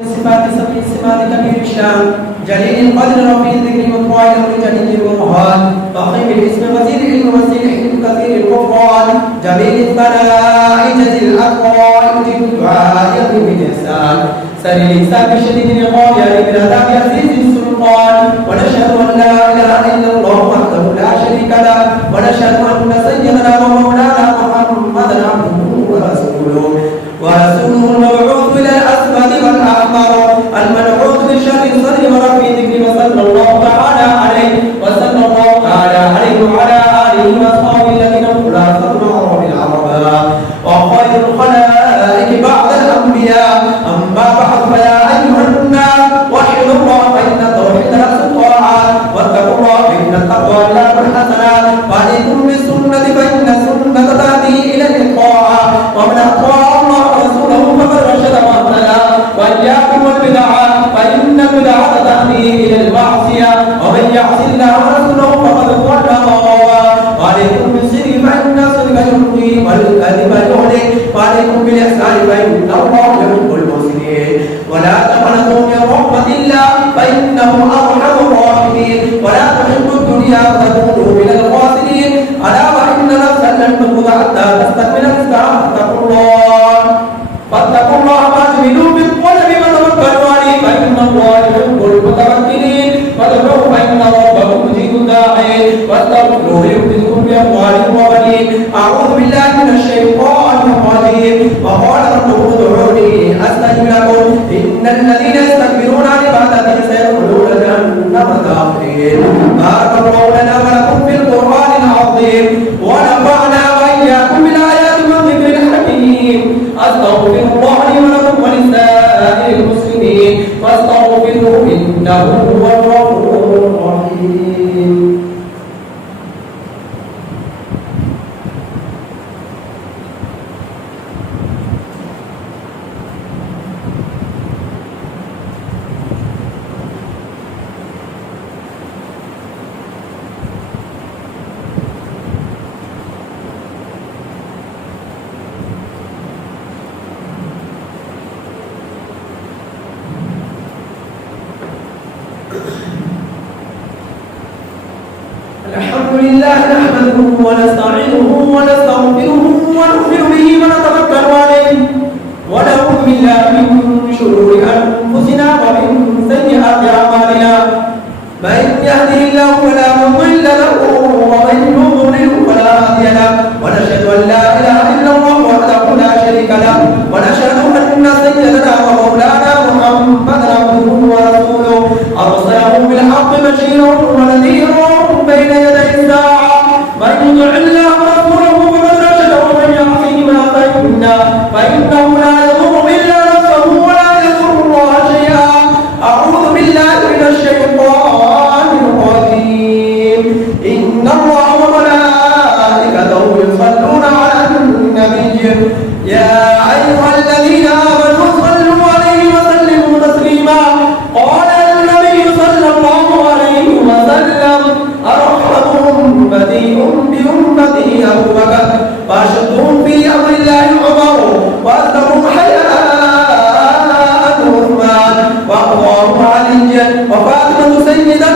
صفات سبع صفات كبير الشان جليل القدر رفيع الذكر مطوع الامر جليل البرهان فخيم الاسم وزير العلم وزير الحلم كثير الغفران جميل الثناء جزيل الاقوال مجيب الدعاء يقيم بالاحسان سر الانسان بشديد العقاب يا رب العذاب عزيز السلطان ونشهد ان لا اله الا الله وحده لا شريك له ونشهد ان سيدنا ومولانا محمدا عبده ورسوله المبعوث الى الاسود والاحمر المنعوت بشر الصدر ورفع الذكر وصلى الله تعالى عليه وعلى اله واصحابه الذين هم خلافه العرب العرباء وخير الخلائق بعد الانبياء اما بعد فيا ايها الناس وحدوا الله فان التوحيد راس الطاعات واتقوا الله فان التقوى بلاد الحسنات وعليكم بالسنه فان السنه تهدي الى الاطاعه ومن اطاع الله ورسوله فقد رشد واهتدى واياكم والبدعه فان البدعه تهدي الى المعصيه ومن يعص الله ورسوله فقد ضل وغوى وعليكم بالصدق فان الصدق يهدي والكذب يهلك وعليكم بالاحسان فان الله يحب المحسنين ولا تقنطوا من رحمه الله فانه ارحم الراحمين ولا تحبوا الدنيا فتكونوا من الخاسرين الا وان نفسا لن تموت حتى تستكمل رزقها فاتقوا الله ما تميلوا بالطلب وتوكلوا عليه فان الله يحب المتوكلين فادعوه فان ربكم مجيب الداعين واستغفروه يمددكم باموالكم وبنين اعوذ بالله من الشيطان الرجيم وقال ربكم ادعوني استجب لكم ان الذين يستكبرون عن عبادتي سيدخلون جهنم داخرين بارك الله لنا ولكم في القران العظيم ونفعنا واياكم بالايات والذكر الحكيم استغفر الله لي ولكم ولسائر المسلمين فاستغفروه انه هو الغفور الرحيم. الحمد لله نحمده ونستعينه ونستغفره ونؤمن به ونتوكل عليه ونعوذ بالله من شرور انفسنا ومن سيئات اعمالنا من يهده الله فلا مضل له ومن يضلل فلا هادي له ونشهد ان لا اله الا الله وحده لا شريك له ونشهد ان سيدنا ومولانا محمدا عبده ورسوله ارسله بالحق بشيرا ونذيرا بين يدي الساعة من يطع الله ورسوله فقد رشد ومن يعصهما فإنه لا يضر إلا نفسه ولا يضر الله شيئا أعوذ بالله من الشيطان الرجيم إن الله وملائكته يصلون على النبي يا أيها الذين آمنوا صلوا عليه وسلموا تسليما قال النبي صلى الله عليه وسلم أرحم أمتي بأمته أبو بكر وأشدهم في أمر الله عمر وأكثرهم حياء عثمان وأقواهم علي وفاطمة سيدة